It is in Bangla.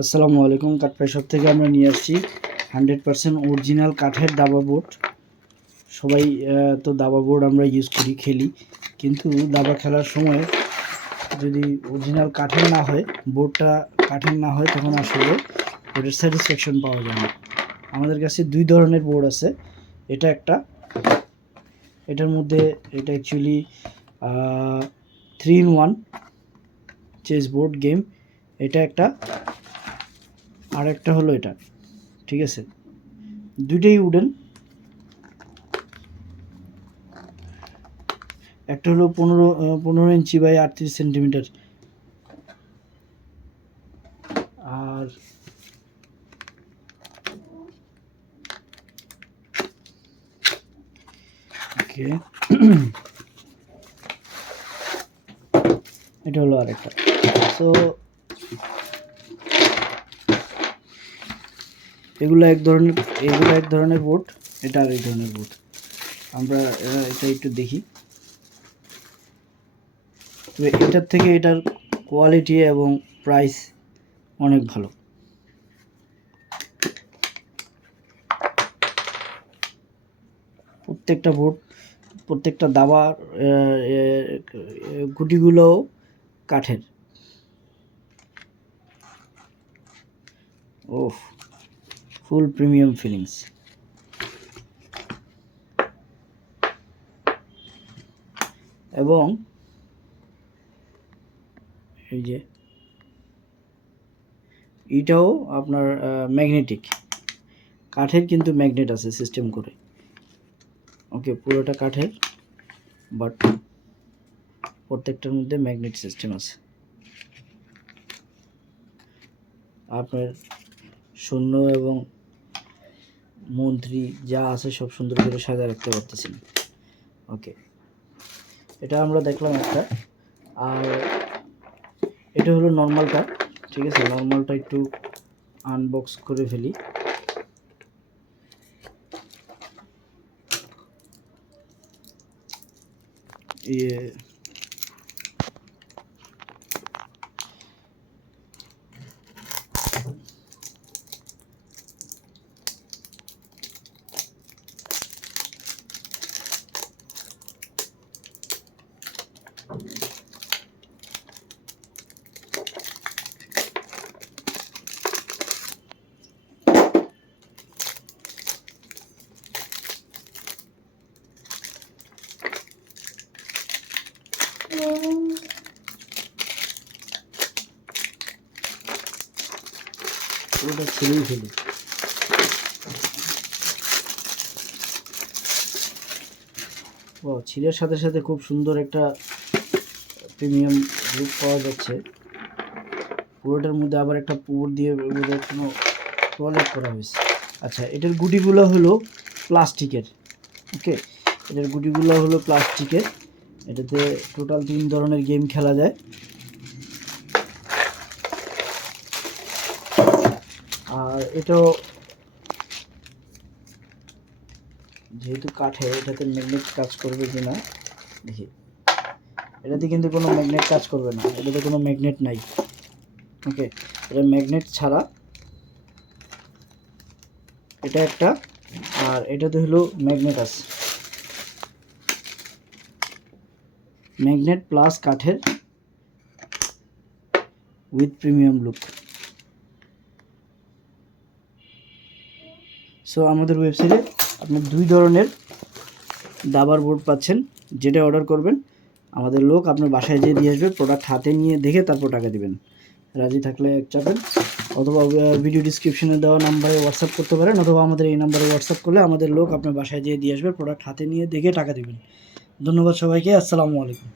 আসসালামু আলাইকুম। কাঠপাই শপ থেকে আমরা নিয়ে আসছি 100% অরিজিনাল কাঠের দাবা বোর্ড। সবাই তো দাবা বোর্ড আমরা ইউজ করি, খেলি, কিন্তু দাবা খেলার সময় যদি অরিজিনাল কাঠের না হয়, বোর্ডটা কাঠের না হয়, তখন আসলে ওটার স্যাটিসফ্যাকশন পাওয়া যায় না। আমাদের কাছে দুই ধরনের বোর্ড আছে। এটা একটা, এটার মধ্যে এটা actually 3-in-1 chess board game. এটা একটা, আর একটা হলো এটা, ঠিক আছে? দুইটাই উডেন। একটা হলো 15 ইঞ্চি বাই 38 সেন্টিমিটার, আর ওকে এটা হলো আরেকটা। সো এগুলো এক ধরনের বোর্ড, এটা আরেক ধরনের বোর্ড। আমরা এটা একটু দেখি। তবে এটার থেকে এটার কোয়ালিটি এবং প্রাইস অনেক ভালো। প্রত্যেকটা বোর্ড, প্রত্যেকটা দাবার গুটিগুলো কাঠের। ওহ, ফুল প্রিমিয়াম ফিলিংস। এবং এই যে এটাও আপনার ম্যাগনেটিক কাঠের, কিন্তু ম্যাগনেট আছে সিস্টেম করে। ওকে, পুরোটা কাঠের, বাট প্রত্যেকটার মধ্যে ম্যাগনেট সিস্টেম আছে। আপনার সৈন্য এবং মন্ত্রী যা আছে সব সুন্দর করে সাজিয়ে রাখতে পারতেছেন। ওকে, এটা আমরা দেখলাম একটা। আর এটা হলো নর্মালটা, ঠিক আছে? নর্মালটা একটু আনবক্স করে ফেলি। পুরোটা ছিঁড়েই ফেলি। ও, ছিঁড়ের সাথে সাথে খুব সুন্দর একটা প্রিমিয়াম লুক পাওয়া যাচ্ছে। পুরোটার মধ্যে আবার একটা পুর দিয়ে কোনো টয়লেট করা হয়েছে। আচ্ছা, এটার গুটিগুলো হলো প্লাস্টিকের। ওকে, এটার গুটিগুলো হলো প্লাস্টিকের। এটাতে টোটাল 3 ধরনের গেম খেলা যায়। আর এটাও যেহেতু কাঠে, এটাতে ম্যাগনেট কাজ করবে কিনা দেখি। এটাতে কিন্তু কোনো ম্যাগনেট কাজ করবে না, এটাতে কোনো ম্যাগনেট নাই। ওকে, এটা ম্যাগনেট ছাড়া। এটা একটা, আর এটাতে হলো ম্যাগনেট আছে, ম্যাগনেট প্লাস কাঠের উইথ প্রিমিয়াম লুক। সো আমাদের ওয়েবসাইটে আপনি 2 ধরনের দাবার বোর্ড পাচ্ছেন। যেটা অর্ডার করবেন, আমাদের লোক আপনার বাসায় যেয়ে দিয়ে আসবে। প্রোডাক্ট হাতে নিয়ে দেখে তারপর টাকা দিবেন। রাজি থাকলে চাপেন, অথবা ভিডিও ডিসক্রিপশনে দেওয়া নাম্বারে হোয়াটসঅ্যাপ করতে পারেন, অথবা আমাদের এই নাম্বারে হোয়াটসঅ্যাপ করলে আমাদের লোক আপনার বাসায় যেয়ে দিয়ে আসবে। প্রোডাক্ট হাতে নিয়ে দেখে টাকা দিবেন। ধন্যবাদ সবাইকে। আসসালামু আলাইকুম।